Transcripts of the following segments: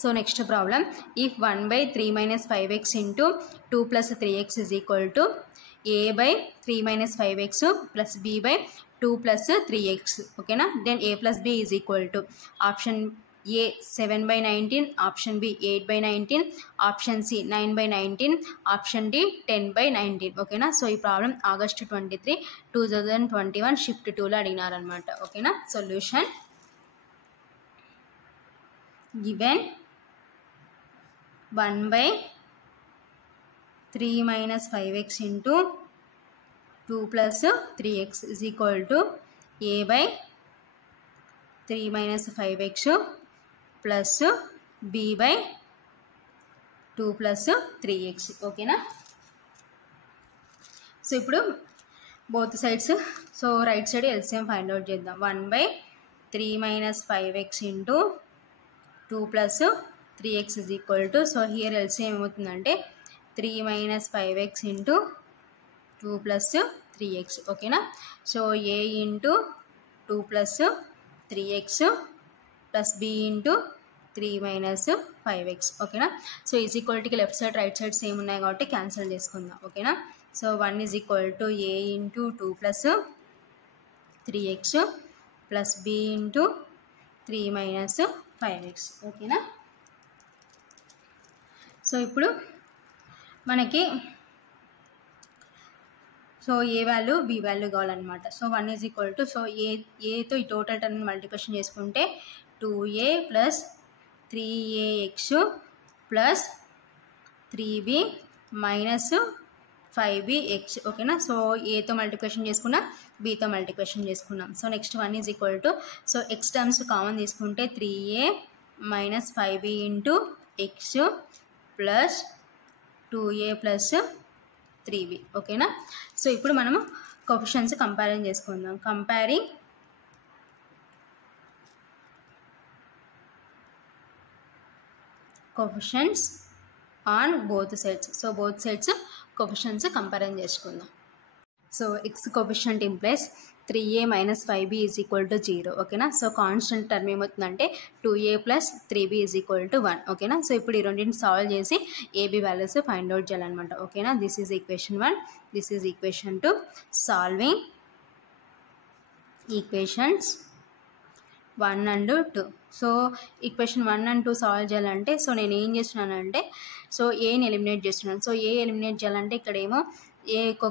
So next problem, if 1 by 3 minus 5x into 2 plus 3x is equal to a by 3 minus 5x plus b by 2 plus 3x, okay na, then a plus b is equal to option A 7 by 19, option B 8 by 19, option C 9 by 19, option D 10 by 19, okay na. So ఈ problem August 23, 2021 shift 2 లో అడిగినారు అనమాట, ఓకేనా. Solution given 1 by 3 minus 5x into 2 plus 3x is equal to a by 3 minus 5x plus b by 2 plus 3x, ఓకేనా. So ఇప్పుడు both sides, so right side LCM find out చేద్దాం. 1 by 3 minus 5x into 2 plus 3x is equal to, so here LCM ఏమవుతుందంటే 3 minus 5x into 2 plus 3x, ఓకేనా. So a into 2 plus 3x plus b into 3 minus 5x, ఓకేనా. So is ఈక్వల్టీకి left side right side same ఉన్నాయి కాబట్టి cancel చేసుకుందాం, ఓకేనా. So 1 is equal to a into 2 plus 3x plus b into 3 minus 5x, ఓకేనా. So ఇప్పుడు మనకి so ఏ value B value కావాలన్నమాట. So 1 is equal to, so ఏతో ఈ టోటల్ టర్మ్ మల్టిప్లికేషన్ చేసుకుంటే 2a plus 3ax plus 3b minus 5bx, ఓకేనా. So ఏతో multiplication చేసుకున్నా, బీతో మల్టిప్లికేషన్ చేసుకున్నాం. So next 1 is equal to, so x terms common తీసుకుంటే 3a minus 5b into x plus 2a plus 3b, ఓకేనా. So ఇప్పుడు మనము కోఎఫిషియెంట్స్ కంపారిజన్ చేసుకుందాం. Comparing coefficients on both sides. So both sides coefficients comparison చేసుకుందాం. So x coefficient implies 3a minus 5b is equal to 0, ఓకేనా. So constant term ఏమవుతుందంటే 2a plus 3b is equal to 1, ఓకేనా. So ఇప్పుడు ఈ రెండింటిని solve చేసి AB values find out చేయాలన్నమాట, ఓకేనా. This is equation 1, this is equation 2. Solving equations 1 and 2. So equation 1 and 2 solve చేయాలంటే, సో నేను ఏం చేస్తున్నానంటే, సో ఏని ఎలిమినేట్ చేస్తున్నాను. సో ఏ ఎలిమినేట్ చేయాలంటే ఇక్కడేమో ఏకి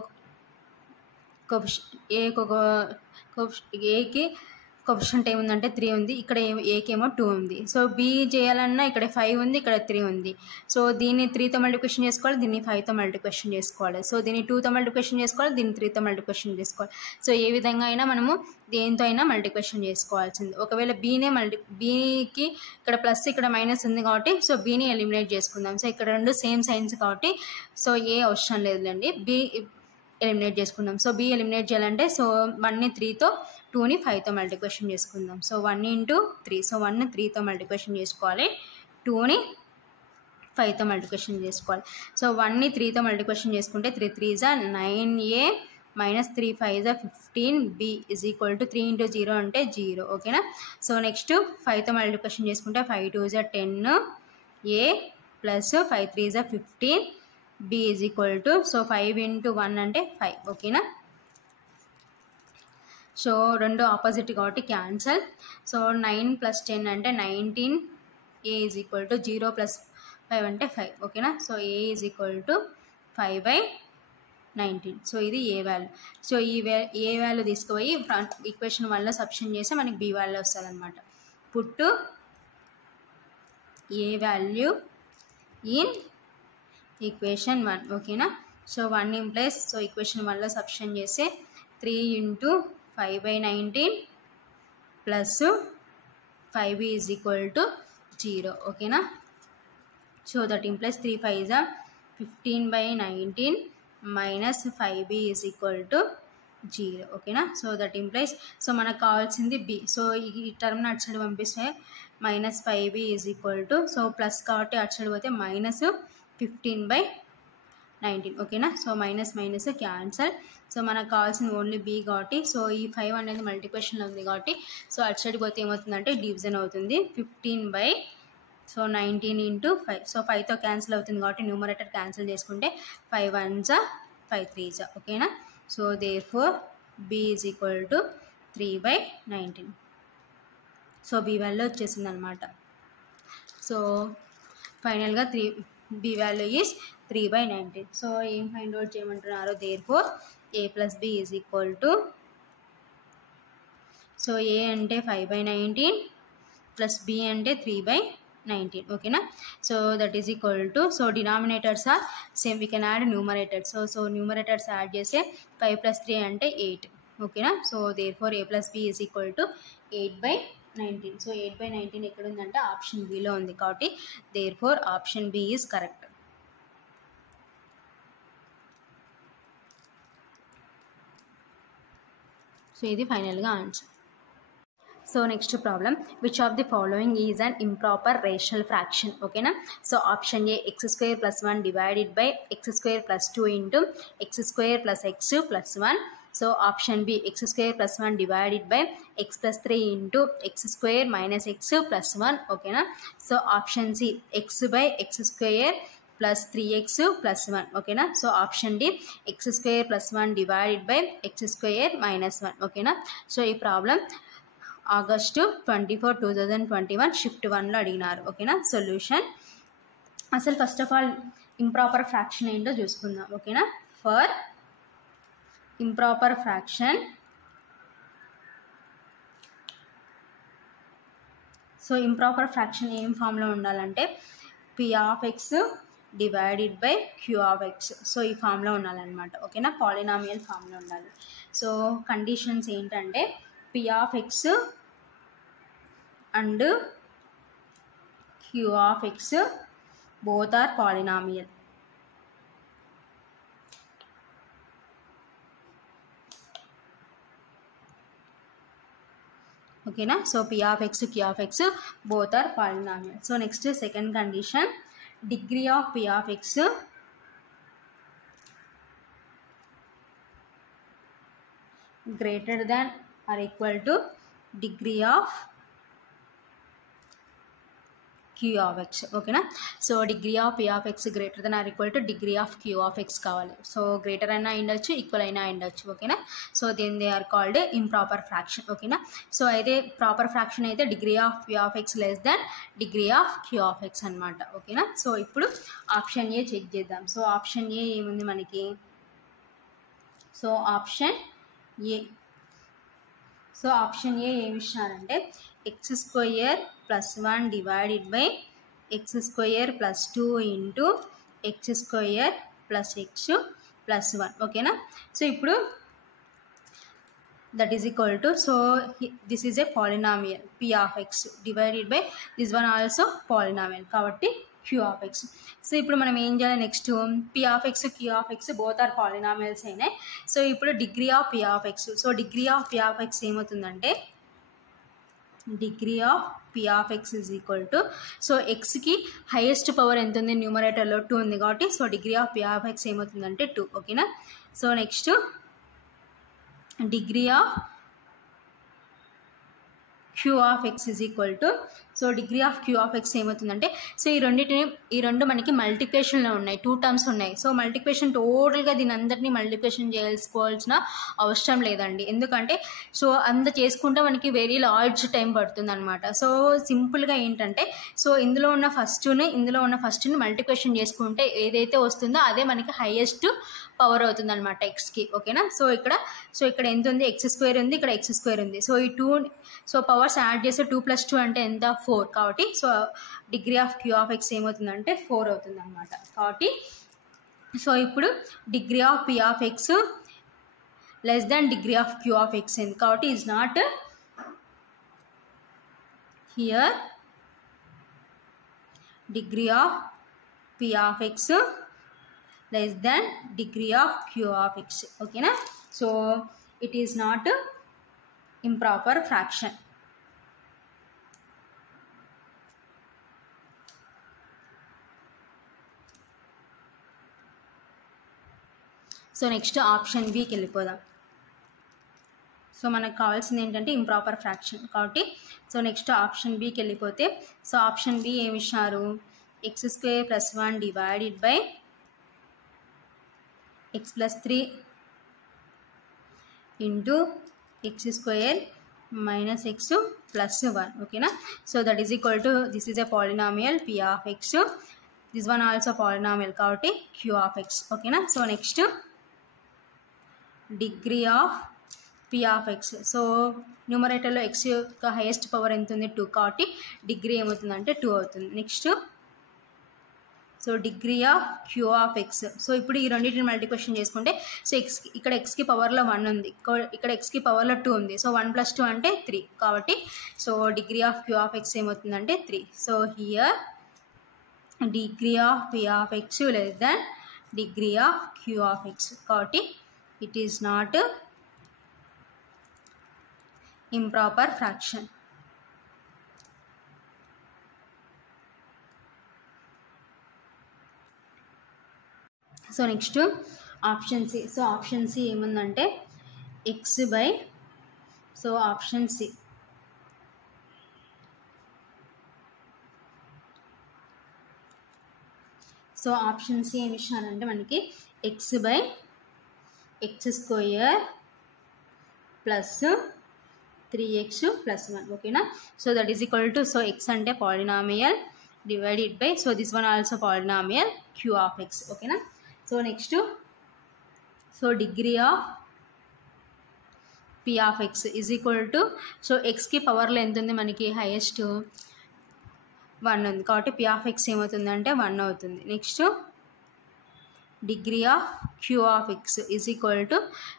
కోఎఫిషియంట్ ఏముందంటే 3 ఉంది, ఇక్కడ ఏకేమో 2 ఉంది. సో బి చేయాలన్నా ఇక్కడ 5 ఉంది, ఇక్కడ 3 ఉంది. సో దీన్ని 3తో మల్టిప్లికేషన్ చేసుకోవాలి, దీన్ని 5తో మల్టిప్లికేషన్ చేసుకోవాలి. సో దీన్ని 2తో మల్టిప్లికేషన్ చేసుకోవాలి, దీన్ని 3తో మల్టిప్లికేషన్ చేసుకోవాలి. సో ఏ విధంగా అయినా మనము దేంతో అయినా మల్టిప్లికేషన్ చేసుకోవాల్సింది. ఒకవేళ బీకి ఇక్కడ ప్లస్ ఇక్కడ మైనస్ ఉంది కాబట్టి సో బీని ఎలిమినేట్ చేసుకుందాం. సో ఇక్కడ రెండు సేమ్ సైన్స్ కాబట్టి సో ఏ అవసరం లేదులేండి, బి ఎలిమినేట్ చేసుకుందాం. సో బి ఎలిమినేట్ చేయాలంటే సో 1ని 3తో, 2ని 5తో మల్టిప్లికేషన్ చేసుకుందాం. సో 1 into 3, సో 1ని 3తో మల్టిప్లికేషన్ చేసుకోవాలి, 2ని 5తో మల్టిప్లికేషన్ చేసుకోవాలి. సో 1ని 3తో మల్టిప్లికేషన్ చేసుకుంటే 3 3s are 9a minus 3 5s are 15b is equal to 3 into 0 అంటే 0, ఓకేనా. సో నెక్స్ట్ 5తో మల్టిప్లికేషన్ చేసుకుంటే 5 2s are 10a plus 5 3s are 15, b is equal to, so 5 into 1 అంటే 5, ఓకేనా. సో రెండు ఆపోజిట్ కాబట్టి క్యాన్సల్. సో 9 plus 10 అంటే 19, a is equal to 0 plus 5 అంటే 5, ఓకేనా. So a is equal to 5 by 19. So ఇది ఏ value. So ఏ value తీసుకుపోయి equation 1లో సబ్స్టిట్యూట్ చేస్తే మనకి బి వాల్యూ వస్తుంది అనమాట. పుట్టు ఏ వాల్యూ ఇన్ ఈక్వేషన్ 1, ఓకేనా. సో 1 ఇంప్లైస్, సో ఈక్వేషన్ 1లో సబ్స్టిట్యూట్ చేస్తే 3 into 5 by 19 plus 5b is equal to 0, ఓకేనా. So that implies 3 5s are 15 by 19 minus 5b is equal to 0, ఓకేనా. సో దట్ ఇంప్లైస్, సో మనకు కావాల్సింది బి. సో ఈ టర్మ్ని అటు side పంపిస్తే minus 5b is equal to, so plus కాబట్టి అటు side పోతే మైనస్ 15 by 19, ఓకేనా. So minus minus cancel. So మనకు కావాల్సింది ఓన్లీ బి కాబట్టి సో ఈ 5 అనేది మల్టిప్లికేషన్లో ఉంది కాబట్టి సో అటు సైడ్ పోతే ఏమవుతుందంటే డివిజన్ అవుతుంది. 15 by సో 19 ఇంటూ 5. సో 5తో క్యాన్సిల్ అవుతుంది కాబట్టి న్యూమరేటర్ క్యాన్సిల్ చేసుకుంటే 5 1s 5 3s. ఓకేనా. So therefore b is equal to 3/19. So b value వచ్చేసింది అనమాట. సో ఫైనల్గా b వాల్యూ ఈజ్ 3/19. సో ఏం ఫైండ్ అవుట్ చేయమంటున్నారు, therefore a plus b is equal to, so a అంటే 5/19 ప్లస్ b అంటే 3/19. ఓకేనా. So that is equal to, so denominators are same, we can add numerators. So numerators add చేస్తే 5 + 3 అంటే 8. ఓకేనా. So therefore a plus b is equal to 8/19. So 8/19 ఎక్కడ ఉందంటే option బిలో ఉంది కాబట్టి therefore option B is correct. So ఇది ఫైనల్గా answer. So next problem, which of the following is an improper rational fraction. ఓకేనా. So option A x² + 1 divided by x² + 2 into x² + x + 1. So option B x² + 1 divided by x + 3 into x² - x + 1. ఓకేనా. So option C x/x² + 3x + 1. ఓకేనా. So option D x² + 1 divided by x² - 1. ఓకేనా. So ఈ problem August 24, 2021 shift 1లో అడిగినారు. ఓకేనా. Solution, అసలు first of all improper fraction ఏంటో చూసుకుందాం. ఓకేనా. For improper fraction, so improper fraction ఏం ఫామ్లో ఉండాలంటే p(x) divided by q(x). So ఈ ఫామ్లో ఉండాలన్నమాట. ఓకేనా. పాలినామియల్ ఫామ్లో ఉండాలి. సో కండిషన్స్ ఏంటంటే p(x) and q(x) both are polynomial. ఓకేనా. So p(x), q(x) both are polynomial. So next second condition, degree of p(x) greater than or equal to degree of q(x). ఓకేనా. So degree of p(x) greater than or equal to degree of q(x) కావాలి. So greater అయినా అయ్యుండొచ్చు, equal అయినా అయ్యుండొచ్చు. ఓకేనా. So then they are called improper fraction. ఓకేనా. So అయితే proper fraction అయితే degree of p(x) less than degree of q(x) అనమాట. ఓకేనా. సో ఇప్పుడు ఆప్షన్ ఏ చెక్ చేద్దాం. సో ఆప్షన్ ఏ ఏముంది మనకి, so option A, so option A ఏమి ఇచ్చినారంటే x² + 1 divided by x² + 2 into x² + x + 1. ఓకేనా. సో ఇప్పుడు that is equal to, so this is a polynomial p(x) divided by this one also polynomial కాబట్టి q(x). So ఇప్పుడు మనం ఏం చేయాలి, next p(x), q(x) both are polynomials అయినాయి. So ఇప్పుడు degree of p(x). So degree of p(x) ఏమవుతుందంటే degree of p(x) is equal to, so ఎక్స్కి highest power ఎంత ఉంది, న్యూమరేటర్లో 2 ఉంది కాబట్టి సో డిగ్రీ ఆఫ్ p(x) ఏమవుతుందంటే 2. ఓకేనా. So next degree of q(x) is equal to, so degree of q(x) ఏమవుతుందంటే, సో ఈ రెండు మనకి మల్టిప్లికేషన్లో ఉన్నాయి, 2 టర్మ్స్ ఉన్నాయి. సో మల్టిప్లికేషన్ టోటల్గా దీని అందరినీ మల్టిప్లికేషన్ చేసుకోవాల్సిన అవసరం లేదండి. ఎందుకంటే సో అంత చేసుకుంటే మనకి వెరీ లార్జ్ టైం పడుతుంది అనమాట. సో సింపుల్గా ఏంటంటే, సో ఇందులో ఉన్న ఫస్ట్ని మల్టిప్లికేషన్ చేసుకుంటే ఏదైతే వస్తుందో అదే మనకి హైయెస్ట్ పవర్ అవుతుంది అనమాట ఎక్స్కి. ఓకేనా. సో ఇక్కడ ఎంత ఉంది, x² ఉంది, ఇక్కడ x² ఉంది. సో ఈ 2, సో పవర్స్ యాడ్ చేస్తే 2 + 2 అంటే ఎంత, 4. కాబట్టి సో డిగ్రీ ఆఫ్ q(x) ఏమవుతుందంటే 4 అవుతుంది అనమాట. కాబట్టి సో ఇప్పుడు degree of p(x) less than degree of q(x) అయింది కాబట్టి is not here degree of p(x) less than degree of q(x). ఓకేనా. So it is not improper fraction. So next option బికి వెళ్ళిపోదాం. సో మనకు కావాల్సింది ఏంటంటే ఇంప్రాపర్ ఫ్రాక్షన్ కాబట్టి so next option బికి వెళ్ళిపోతే సో ఆప్షన్ బి ఏమి ఇచ్చినారు x² + 1 divided by x + 3 into x² - x + 1 ఓకేనా. So that is equal to this is a polynomial p of x, this one also polynomial కాబట్టి q of x ఓకేనా. So next degree of p of x. So న్యూమరేటర్లో x యొక్క highest power ఎంత ఉంది 2 కాబట్టి degree ఏమవుతుందంటే 2 అవుతుంది. Next so degree of q of x. So ఇప్పుడు ఈ రెండింటిని మల్టిప్లికేషన్ చేసుకుంటే సో x ఇక్కడ xకి పవర్లో 1 ఉంది, ఇక్కడ xకి పవర్లో 2 ఉంది. సో 1 + 2 అంటే 3 కాబట్టి so degree of q of x ఏమవుతుందంటే 3. So here degree of p of x less than degree of q of x కాబట్టి it is not improper fraction. So next option C. So option C ఏముందంటే x by so option C so option C ఏమి ఇచ్చారంటే మనకి x by x² plus 3x + 1 ఓకేనా. So that is equal to so x అంటే polynomial divided by so this one also polynomial q of x ఓకేనా. So next so degree of p of x is equal to so xకి పవర్లో ఎంత ఉంది మనకి highest 1 ఉంది కాబట్టి p of x ఏమవుతుందంటే 1 అవుతుంది. Next degree of q of x is equal to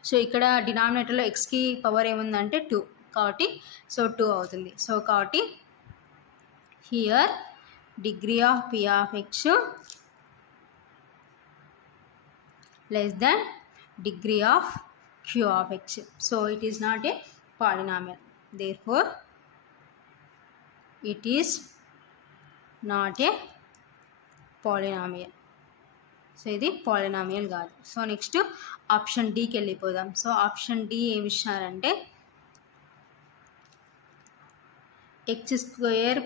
so ఇక్కడ డినామినేటర్లో xకి పవర్ ఏముందంటే 2 కాబట్టి సో 2 అవుతుంది. సో కాబట్టి here degree of p of x less than degree of q of x. So it is not a polynomial, therefore it is not a polynomial. So ఇది polynomial కాదు. So next option డికి వెళ్ళిపోదాం. So option D ఏమి ఇచ్చినారంటే x²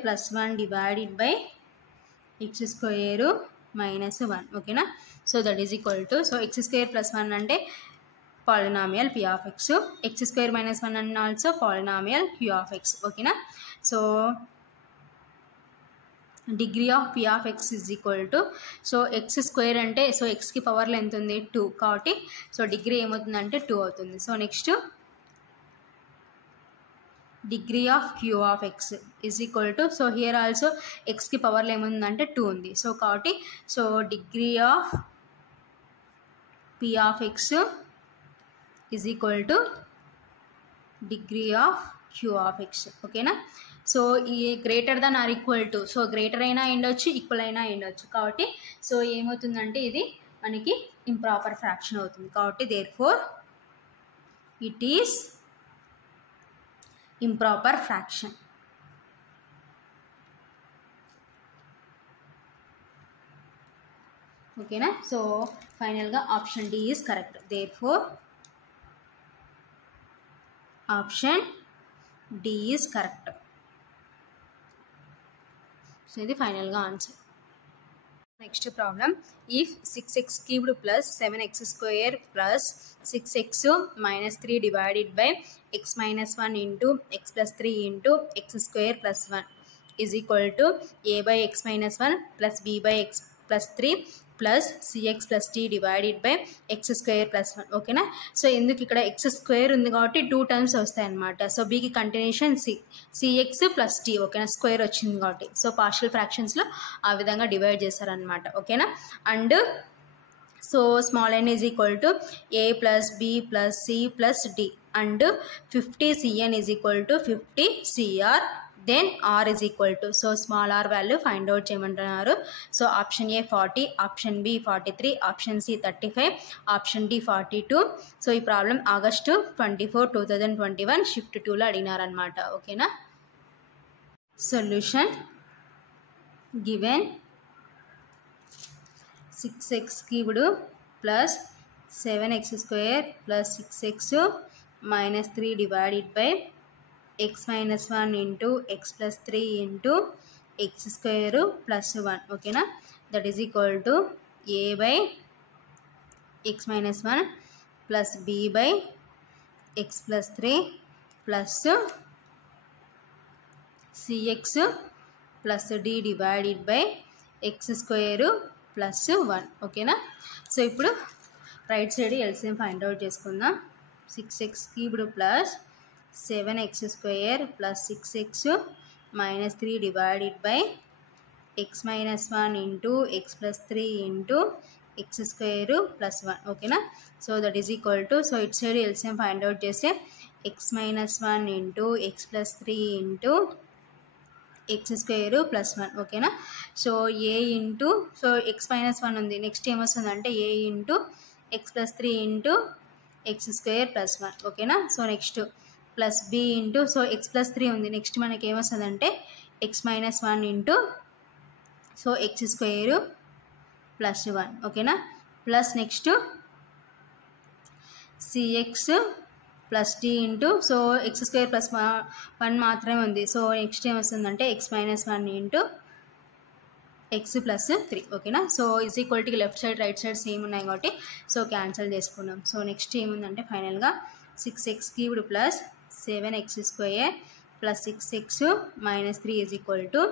+ 1 divided by x² - 1 ఓకేనా. So that is equal to so x² + 1 అంటే polynomial p of x, x² - 1 and also polynomial q of x ఓకేనా. So degree of p of x is equal to so x² అంటే so xకి పవర్లో ఎంత ఉంది 2 కాబట్టి so degree ఏమవుతుందంటే 2 అవుతుంది. So next degree of q of x is equal to so here also xకి పవర్లో ఏముందంటే 2 ఉంది. సో కాబట్టి so degree of p of x is equal to degree of q of x ఓకేనా. సో ఈ greater than or equal to so greater అయినా అయ్యుండొచ్చు, equal అయినా అయ్యుండొచ్చు కాబట్టి సో ఏమవుతుందంటే ఇది మనకి ఇంప్రాపర్ ఫ్రాక్షన్ అవుతుంది. కాబట్టి therefore it is improper fraction. ఓకేనా. సో ఫైనల్గా option D is correct, therefore option D is correct. So ఇది ఫైనల్గా answer. Next problem if 6x³ + 7x² + 6x - 3 divided by x - 1 into x + 3 into x² + 1 is equal to a/x - 1 + b/x + 3 plus cx + d divided by x² + 1 ఓకేనా. So ఎందుకు ఇక్కడ x² ఉంది కాబట్టి 2 terms వస్తాయి అన్నమాట. So బీకి కంటిన్యూషన్ cx + d ఓకేనా, square వచ్చింది కాబట్టి సో పార్షియల్ ఫ్రాక్షన్స్లో ఆ విధంగా డివైడ్ చేశారనమాట ఓకేనా. And so small n is equal to a + b + c + d and 50cn is equal to 50cr then r is equal to so small r value find out చేయమంటున్నారు. So option A 40, option B 43, option C 35, option D 42. So ఈ problem August 24, 2021 shift 2లో అడిగినారనమాట ఓకేనా. Solution given 6x³ + 7x² + 6x minus 3 divided by x minus 1 into x plus 3 into x square plus 1. Okay na, that is equal to a by x minus 1 plus b by x plus 3 plus cx plus d divided by x square plus 1. Okay na, so ఇప్పుడు right side LCM find out చేసుకుందాం. 6x cubed plus 7x square plus 6x minus 3 divided by x minus 1 into x plus 3 into x square plus 1. Okay na, so that is equal to, so it side LCM find out చేస్తే x minus 1 into x plus 3 into x square plus 1. Okay na, so a into, so x minus 1 ఉంది, next ఏమొస్తుందంటే a into x plus 3 into x square plus 1. Okay na, so next plus b into, so x plus 3 ఉంది, next మనకి ఏమొస్తుందంటే x minus 1 into, so x square plus 1. Okay na, plus next cx plus d into, so x square plus 1 మాత్రమే ఉంది, so next ఏమొస్తుందంటే x minus 1 into x plus 3. ఓకేనా, so is equal to left side right side same ఉన్నాయి కాబట్టి so cancel చేసుకున్నాం. So next ఏముందంటే ఫైనల్గా 6x cubed plus 7x square plus 6x minus 3 is equal to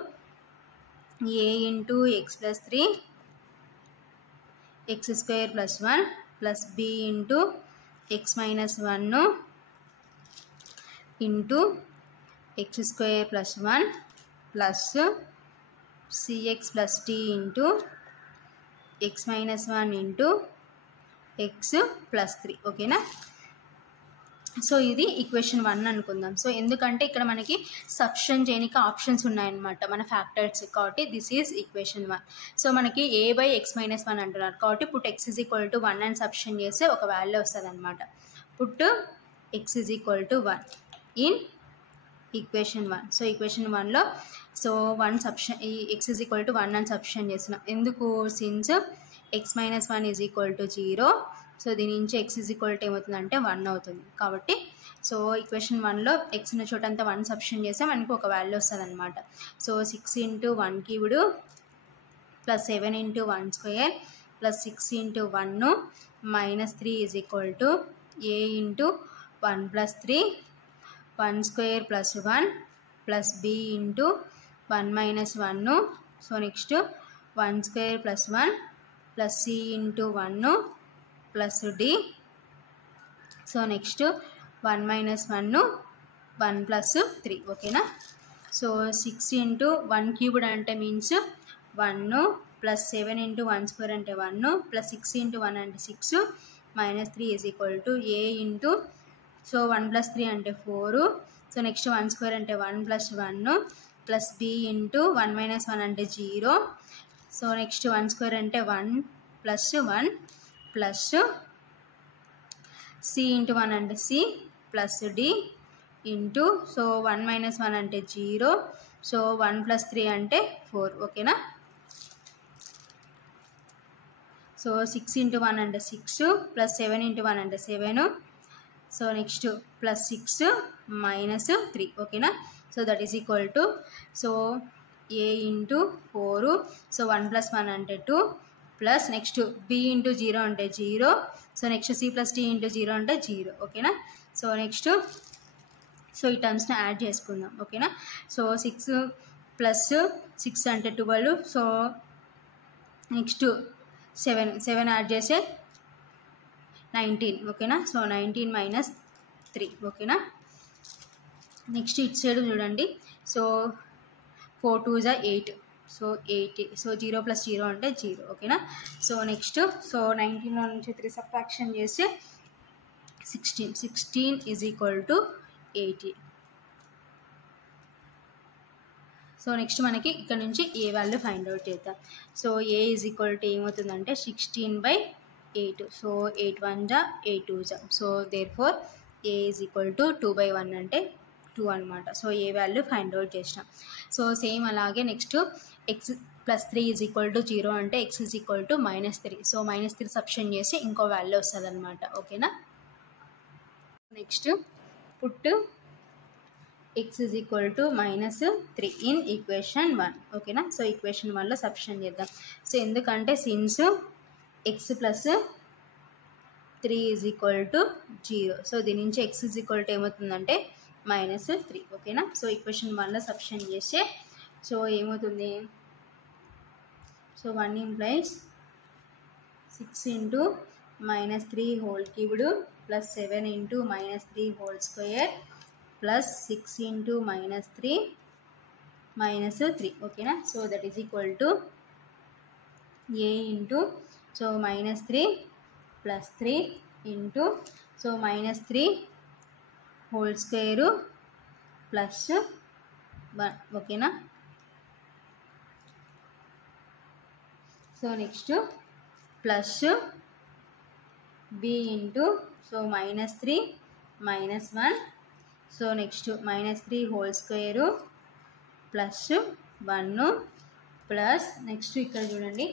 a into x plus 3 x square plus 1 plus b into x minus 1 into x square plus 1 plus cx plus d into x minus 1 into x plus 3. ఓకేనా, so ఇది equation 1 అనుకుందాం. So ఎందుకంటే ఇక్కడ మనకి substitution చేయడానికి options ఉన్నాయన్నమాట మన factors కాబట్టి దిస్ ఈజ్ ఈక్వేషన్ 1. సో మనకి a బై x మైనస్ 1 అంటున్నారు కాబట్టి put x is equal to 1 అని సబ్స్టిట్యూషన్ చేస్తే ఒక వాల్యూ వస్తుంది అనమాట. Put x is equal to 1 in equation 1. So equation 1లో సో 1 సబ్స్టిట్యూషన్, ఈ x ఈజ్ ఈక్వల్ టు 1 అని సబ్స్టిట్యూషన్ చేస్తున్నాం. ఎందుకు, since x minus 1 is equal to 0, so దీని నుంచి x ఈజ్ ఈక్వల్ టు ఏమవుతుందంటే 1 అవుతుంది. కాబట్టి సో ఈక్వేషన్ 1లో x ఉన్న చోట అంతా 1 సబ్స్టిట్యూషన్ చేస్తే మనకి ఒక వాల్యూ వస్తుంది అనమాట. So 6 into 1 cubed plus 7 into 1 square plus 6 into 1 minus 3 is equal to a into 1 plus 3 1 square plus 1 plus b into 1 minus 1. So next 1 square plus 1 plus c into 1 plus d. So next 1 minus 1 1 plus 3. ఓకేనా, so 6 into 1 cubed అంటే means 1 plus 7 into 1 square అంటే 1 plus 6 into 1 అంటే 6 minus 3 is equal to a into, so 1 plus 3 అంటే 4, so next 1 square అంటే 1 plus 1 plus b into 1 minus 1 అంటే 0, so next 1 square అంటే 1 plus 1 plus c into 1 అంటే c plus d into, so 1 minus 1 అంటే 0, so 1 plus 3 అంటే 4. ఓకేనా, so 6 into 1 అంటే 6 plus 7 into 1 అంటే 7, సో నెక్స్ట్ ప్లస్ 6 మైనస్ 3. ఓకేనా, so that is equal to, so a into 4, so 1 plus 1 అంటే 2 plus next b into 0 అంటే 0, so next c plus d into 0 అంటే 0. ఓకేనా, సో నెక్స్ట్ సో ఈ టర్మ్స్ని add చేసుకుందాం. ఓకేనా, సో 6 ప్లస్ 6 అంటే 12, సో నెక్స్ట్ 7 యాడ్ చేస్తే 19. ఓకేనా, సో 19 మైనస్ 3. ఓకేనా, నెక్స్ట్ ఇటు సైడ్ చూడండి, so 4 2 is 8, so 8, so 0 plus 0 అంటే 0. ఓకేనా, సో నెక్స్ట్ సో 19లో నుంచి 3 సబ్ట్రాక్షన్ చేస్తే 16 is equal to 80. So next మనకి ఇక్కడ నుంచి ఏ వాల్యూ ఫైండ్ అవుట్ చేద్దాం. So a is equal to ఏమవుతుందంటే 16/8, సో 8 1 జా 8 2 జా, so therefore a is equal to 2/1 అంటే 2 అనమాట. సో ఏ వాల్యూ ఫైండ్ అవుట్ చేసినాం. సో సేమ్ అలాగే next x plus 3 is equal to 0 అంటే x is equal to -3, so -3 substitute చేసి ఇంకో వాల్యూ వస్తుంది అనమాట. ఓకేనా, next put x is equal to -3 in equation 1. ఓకేనా. సో ఈక్వేషన్ 1లో సబ్స్టిట్యూట్ చేద్దాం. సో ఎందుకంటే since x plus 3 is equal to 0. So దీని నుంచి x is equal to ఏమవుతుందంటే -3. ఓకేనా. సో ఈక్వేషన్ 1లో సబ్స్టిట్యూట్ చేస్తే సో ఏమవుతుంది, so 1 implies 6 into -3 whole cubed plus 7 into -3 whole square plus 6 into -3 -3. ఓకేనా. So that is equal to a into so -3 plus 3 into so -3 whole square plus 1. ఓకేనా. So next plus b into so -3 -1. So next -3 whole square plus 1 plus next ఇక్కడ చూడండి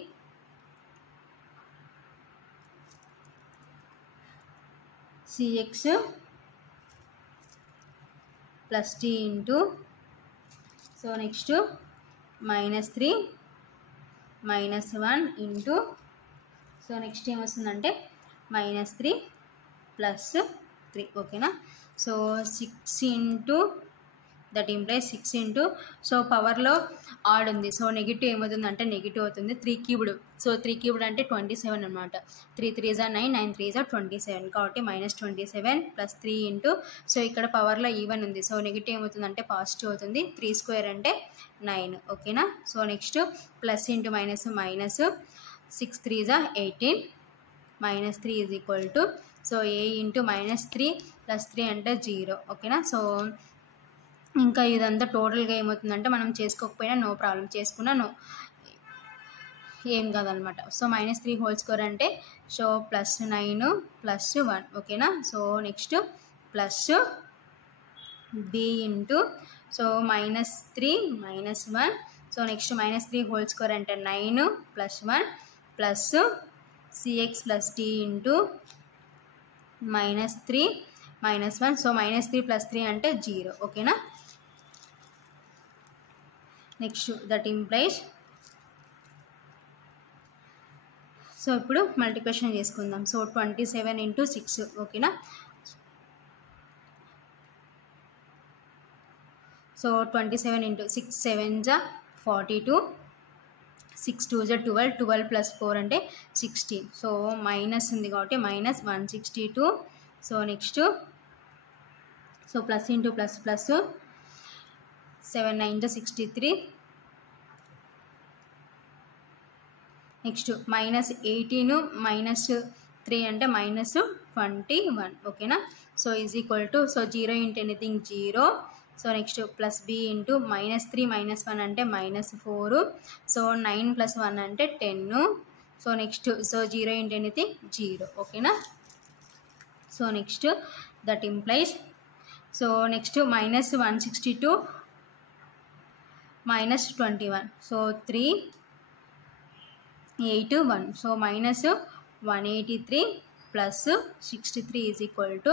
cx plus t into so next -3 -1 into so next ఏమొస్తుందంటే -3 plus 3. ఓకేనా. So 6 into that implies 6 into so పవర్లో odd ఉంది. So negative ఏమవుతుందంటే negative అవుతుంది. 3 cubed so 3 cubed అంటే 27 అనమాట. 3 3s are 9, 9 3s are 27 కాబట్టి -27 ప్లస్ 3 ఇంటూ సో ఇక్కడ పవర్లో ఈవెన్ ఉంది. సో నెగిటివ్ ఏమవుతుందంటే పాజిటివ్ అవుతుంది. 3 స్క్వేర్ అంటే 9. ఓకేనా. So next plus into minus minus 6 3s are 18 -3 is equal to so a into -3 plus 3 అంటే 0. ఓకేనా. సో ఇంకా ఇదంతా టోటల్గా ఏమవుతుందంటే మనం చేసుకోకపోయినా నో ప్రాబ్లం, చేసుకున్నా నో ఏం కాదనమాట. సో -3 హోల్ స్క్వేర్ అంటే సో ప్లస్ 9 ప్లస్ 1. ఓకేనా. So next plus b into so -3 -1. So next -3 whole square అంటే 9 plus 1 plus cx plus t into -3 -1. So -3 plus 3 అంటే 0. ఓకేనా. నెక్స్ట్ దట్ ఇంప్లైస్ సో ఇప్పుడు multiplication చేసుకుందాం. So 27 into 6. ఓకేనా. So 27 into 6 7s are 42 6 2s are 12 12 plus 4 అంటే 16. So minus ఉంది కాబట్టి -162. So next so plus into plus plus 7 9 63. Next -18 -3 అంటే -21. ఓకేనా. So is equal to so 0 into anything 0. So next plus b into -3 -1 అంటే -4. So 9 plus 1 అంటే 10. So next so 0 into anything 0. ఓకేనా. So next that implies so next -162 -21. So 3 8 1. So -183 plus 63 is equal to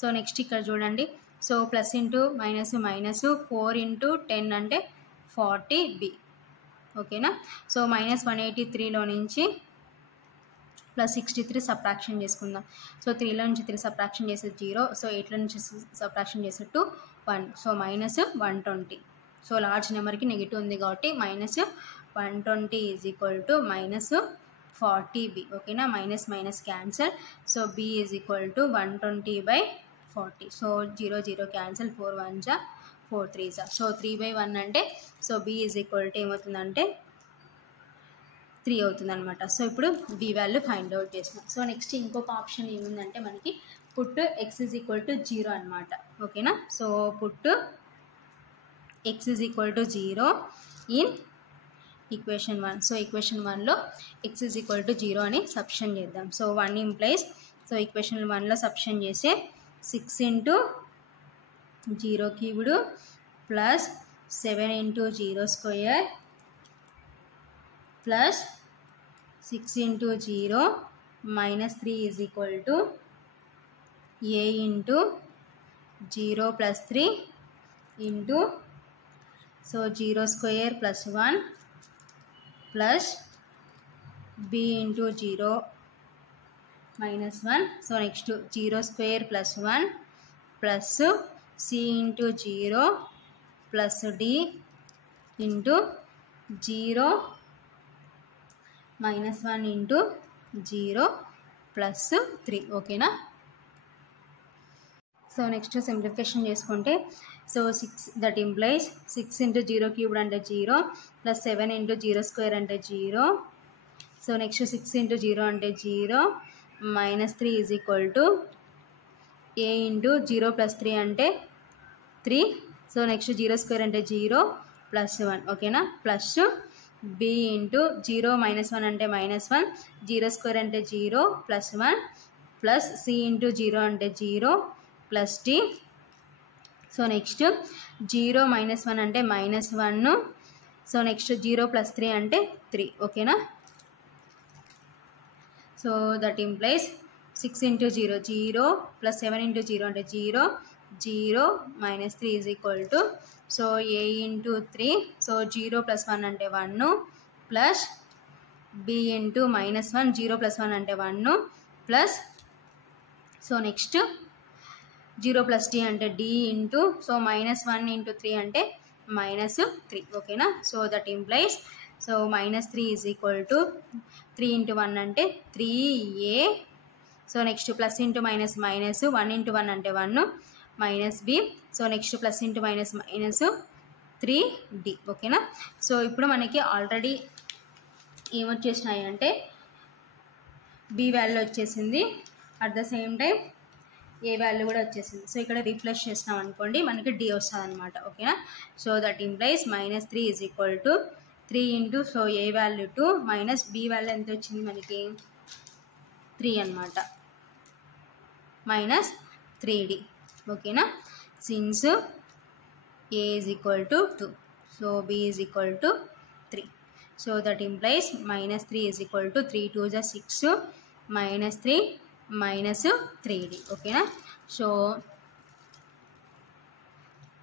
so next ఇక్కడ చూడండి so plus into minus minus 4 into 10 అంటే 40b. ఓకేనా. So -183లో నుంచి plus 63 subtraction చేసుకుందాం. So 3లో నుంచి 3 subtraction చేసే 0. So 8లో నుంచి సబ్ట్రాక్షన్ చేసే 2 1. సో -120. సో లార్జ్ నెంబర్కి నెగిటివ్ ఉంది కాబట్టి -120 ఈజ్ ఈక్వల్ టు -40b. ఓకేనా. Minus cancel. So b is equal to 120/40. So 0 0 cancel 4 1s 4 3s. So 3/1 అంటే so b is equal to ఏమవుతుందంటే 3 అవుతుంది అనమాట. సో ఇప్పుడు b వాల్యూ ఫైండ్ అవుట్ చేస్తాం. సో నెక్స్ట్ ఇంకొక ఆప్షన్ ఏముందంటే మనకి put x is equal to 0 అనమాట. ఓకేనా. So put x is equal to 0 in equation 1. So equation 1లో x ఈజ్ ఈక్వల్ టు 0 అని సబ్స్టిట్యూట్ చేద్దాం. సో 1 ఇంప్లైస్ సో ఈక్వేషన్ 1లో సబ్స్టిట్యూట్ చేస్తే 6 into 0 cubed plus 7 into 0 square plus 6 into 0 -3 is equal to a into 0 plus 3 into, so 0 square plus 1 plus b into 0 minus 1. So next 0 square plus 1 plus c into 0 plus d into 0 minus 1 into 0 plus 3. ఓకేనా. So next simplification చేసుకుంటే, so 6 that implies 6 into 0 cubed అంటే 0 plus 7 into 0 square అంటే 0. So next 6 into 0 అంటే 0 minus 3 is equal to a into 0 plus 3 అంటే 3. So next 0 square అంటే 0 plus 1. ఓకేనా. Plus b into 0 minus 1 అంటే -1, 0 square అంటే 0 plus 1 ప్లస్ c into 0 అంటే 0 plus d. So next 0 minus 1 అంటే -1. So next 0 plus 3 అంటే 3. ఓకేనా. So that implies 6 into 0 0 plus 7 into 0 అంటే 0 0 minus 3 is equal to, so a into 3, so 0 plus 1 అంటే 1 plus b into -1, 0 plus 1 అంటే 1 plus, so next 0 plus d అంటే d into, so -1 into 3 అంటే -3. ఓకేనా. So that implies, so -3 is equal to 3 into 1 అంటే 3a. So next plus into minus minus 1 into 1 అంటే 1 minus b. So next plus into minus minus 3d. ఓకేనా. So ఇప్పుడు మనకి already ఏమొచ్చేసినాయి అంటే b value వచ్చేసింది, at the same time A value కూడా వచ్చేసింది. So ఇక్కడ రీప్లేస్ చేసినాం అనుకోండి, మనకి d వస్తుంది అనమాట. ఓకేనా. So that implies -3 is equal to 3 into, so A value 2 minus b value ఎంత వచ్చింది మనకి 3 అనమాట, minus 3d. ఓకేనా. Since a is equal to 2, so b is equal to 3. So that implies -3 is equal to 3 2 is 6 minus 3 minus 3d. ఓకేనా. So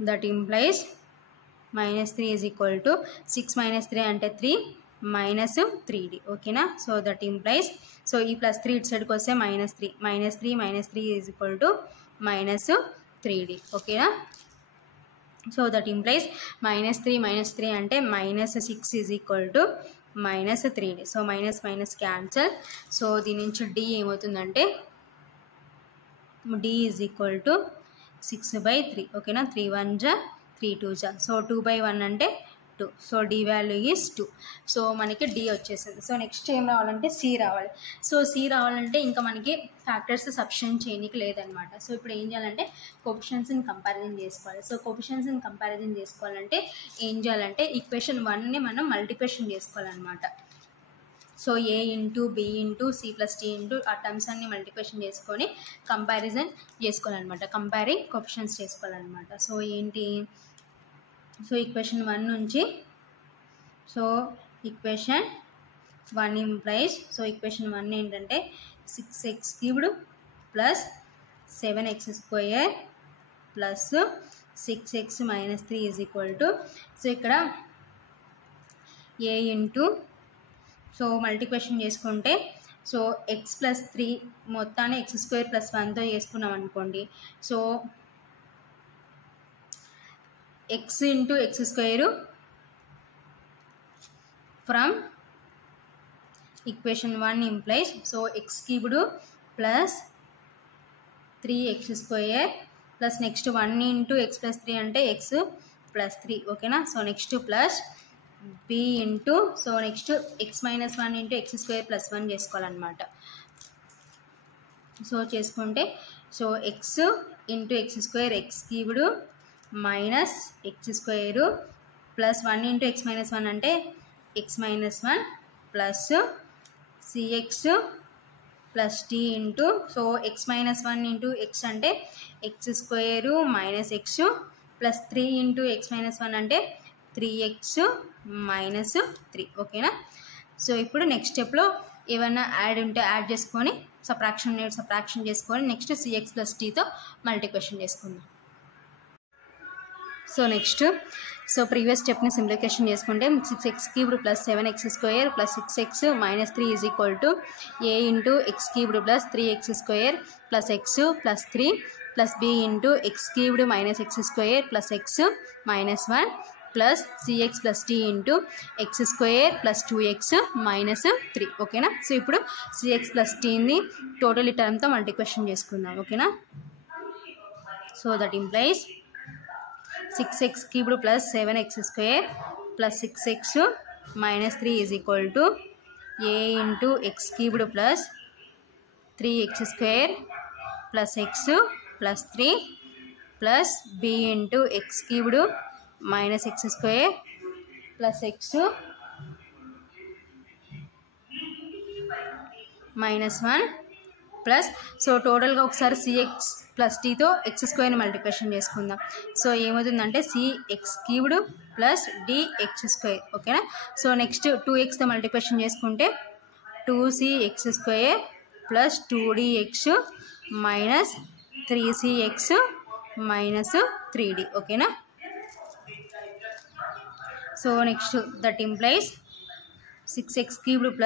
that implies -3 is equal to 6 minus 3 అంటే 3 minus 3d. ఓకేనా. So that implies, so ఈ plus 3 ఇటు సైడ్కి వస్తే -3 minus 3 is equal to minus 3d. ఓకేనా. So that implies -3 అంటే -6 is equal to -3d. So minus minus cancel. So దీని నుంచి d ఏమవుతుందంటే d is equal to 6/3. ఓకేనా. 3 1 3 2 సో 2/1 అంటే 2. So d value is 2. So మనకి d వచ్చేసింది. సో నెక్స్ట్ ఏం రావాలంటే c రావాలి. సో c రావాలంటే ఇంకా మనకి ఫ్యాక్టర్స్ సబ్స్టిట్యూట్ చేయడానికి లేదనమాట. సో ఇప్పుడు ఏం చేయాలంటే కోఎఫిషియెంట్స్ని కంపారిజన్ చేసుకోవాలి. సో కోఎఫిషియెంట్స్ని కంపారిజన్ చేసుకోవాలంటే ఏం చేయాలంటే ఈక్వేషన్ 1ని మనం మల్టిప్లికేషన్ చేసుకోవాలన్నమాట. So a into b into c plus d into ఆ టర్మ్స్ అన్ని మల్టిప్లికేషన్ చేసుకొని కంపారిజన్ చేసుకోవాలన్నమాట, కంపేరింగ్ కోఎఫిషియెంట్స్ చేసుకోవాలన్నమాట. సో ఏంటి, సో ఈక్వేషన్ 1 నుంచి, so equation 1 implies, so equation 1 ఏంటంటే 6x³ plus 7x² plus 6x - 3 is equal to, so ఇక్కడ a into, so multiplication చేసుకుంటే, సో x ప్లస్ 3 మొత్తాన్ని x² ప్లస్ 1తో చేసుకున్నాం అనుకోండి. So x into x² from equation 1 implies, so x³ plus 3x² plus next 1 into x plus 3 అంటే x plus 3. ఓకేనా. So next plus b into, so next x - 1 into x² plus 1 చేసుకోవాలన్నమాట. So చేసుకుంటే, so x into x² x³ minus x² plus 1 into x - 1 అంటే x - 1 plus cx plus d into, so x - 1 into x అంటే x² minus x plus 3 into x - 1 అంటే 3x minus 3. ఓకేనా. So ఇప్పుడు next స్టెప్లో ఏమైనా add ఉంటే add చేసుకొని subtraction చేసుకొని నెక్స్ట్ cx ప్లస్ dతో మల్టిప్లికేషన్ చేసుకుందాం. So next previous stepney simplification చేసుకుంటే 6x³ + 7x² + 6x - 3 = a × x³ + 3x² + x + 3 + b × x³ - x² + x - 1 + cx + d × x² + 2x - 3 ఓకేనా. సో ఇప్పుడు cx + dని టోటల్ ఈ టర్మ్తో మల్టిప్లికేషన్ చేసుకుందాం ఓకేనా. So that implies 6x³ + 7x² + 6x - 3 = a × x³ + 3x² + x + 3 + b × x³ - x² + x - 1 plus so టోటల్గా ఒకసారి cx + dతో x² multiplication చేసుకుందాం. So ఏమవుతుందంటే cx³ + dx² ఓకేనా. సో నెక్స్ట్ 2xతో మల్టిప్లికేషన్ చేసుకుంటే 2cx² + 2dx - 3cx - 3d ఓకేనా. So next that implies 6x³ +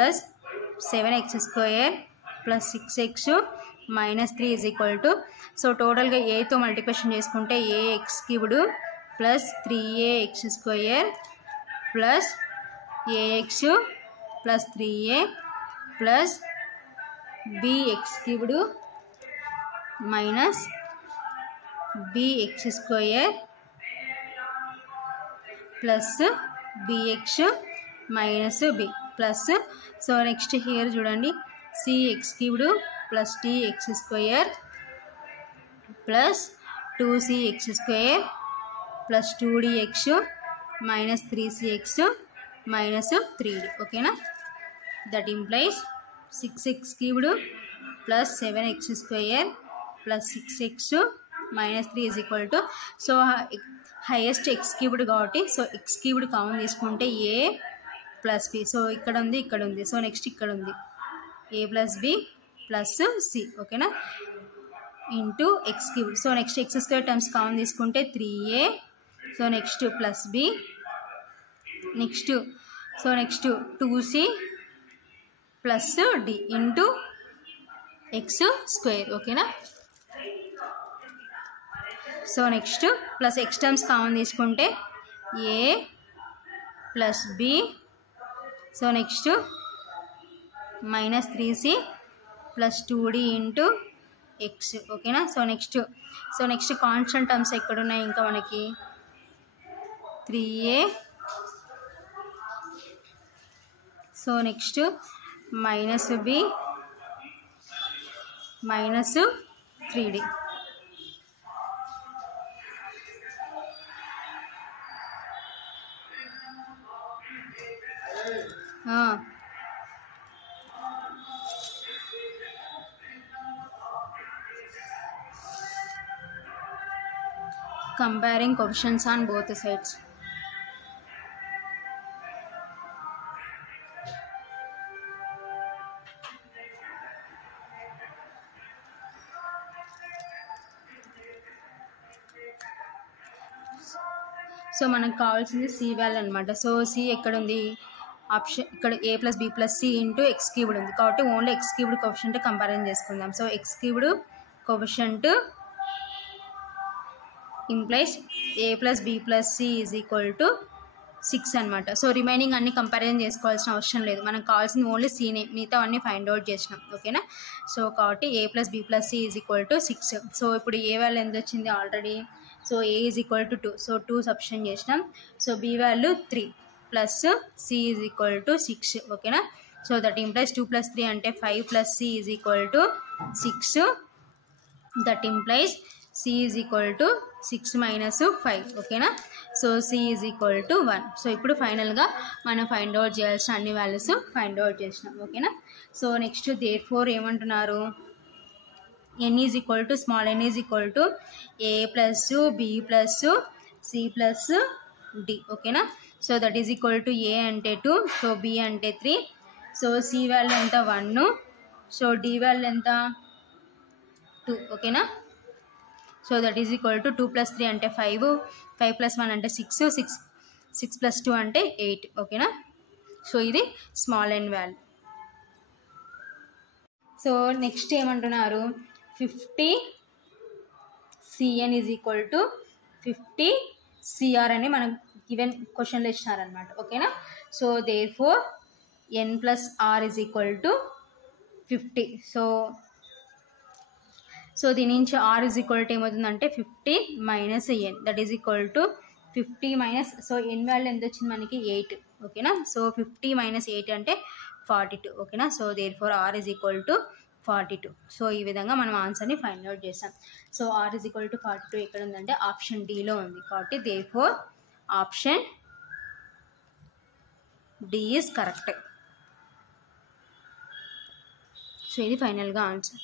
7x² + 6x - 3 = so టోటల్గా aతో multiplication చేసుకుంటే ax³ + 3ax² + ax + 3a + bx³ - bx² + bx - b plus so next here చూడండి cx³ + dx² + 2cx² + 2dx - 3cx - 3d ఓకేనా. That implies 6x³ + 7x² + 6x - 3 = so highest x³ కాబట్టి so x³ common తీసుకుంటే a + b so ఇక్కడ ఉంది so next ఇక్కడ ఉంది a + b + c ఓకేనా into x³ so next x² terms common తీసుకుంటే 3a so next plus b next so next 2c + d into x² ఓకేనా. So next plus x terms common తీసుకుంటే a + b so next -3c + 2d into x ఓకేనా. So next constant terms ఎక్కడున్నాయి ఇంకా మనకి 3a so next -b -3d comparing coefficients on both sides. So మనకు కావాల్సింది c value అనమాట. So c ఎక్కడ ఉంది ఆప్షన్ ఇక్కడ a + b + c into x³ ఉంది కాబట్టి ఓన్లీ x³ కోఎఫిషియంట్ కంపారిజన్ చేసుకుందాం. So x³ coefficient implies a + b + c = 6 అనమాట. సో రిమైనింగ్ అన్ని కంపారిజన్ చేసుకోవాల్సిన అవసరం లేదు, మనకు కావాల్సింది ఓన్లీ cనే, మిగతా అన్నీ ఫైండ్ అవుట్ చేసినాం ఓకేనా. సో కాబట్టి a + b + c = 6. సో ఇప్పుడు ఏ వాల్యూ ఎంత వచ్చింది already, so a = 2 so 2 substitute చేసినాం. So b value 3 plus c = 6 ఓకేనా. సో దట్ ఇంప్లైస్ 2 + 3 అంటే 5 + c = 6 దట్ ఇంప్లైస్ c = 6 - 5 ఓకేనా. So c = 1. సో ఇప్పుడు ఫైనల్గా మనం ఫైండ్ అవుట్ చేయాల్సిన అన్ని వాల్యూస్ ఫైండ్ అవుట్ చేసినాం ఓకేనా. సో నెక్స్ట్ దేర్ఫోర్ ఏమంటున్నారు, n = small n = a + b + c + d ఓకేనా. So that is equal to a అంటే 2 సో b అంటే 3 సో c వాల్యూ ఎంత 1 సో d వాల్యూ ఎంత 2 ఓకేనా. So that is equal to 2 + 3 అంటే 5 5 + 1 అంటే 6, 6 + 2 అంటే 8. ఓకేనా. సో ఇది small n value. So next ఏమంటున్నారు, 50 CN = 50 CR అని మనం గివెన్ క్వశ్చన్లో ఇచ్చినారనమాట. ఓకేనా. So therefore n + r = 50. So దీని నుంచి r ఏమవుతుందంటే 50 - n, that is equal to 50 minus, so n value ఎంత వచ్చింది మనకి 8. ఓకేనా. సో 50 - 8 అంటే 42. ఓకేనా. So therefore r = 42. సో ఈ విధంగా మనం ఆన్సర్ని ఫైండ్ అవుట్ చేసాం. సో r = 42 ఎక్కడ ఉందంటే ఆప్షన్ డీలో ఉంది. కాబట్టి therefore option D is correct. So ఇది ఫైనల్గా ఆన్సర్.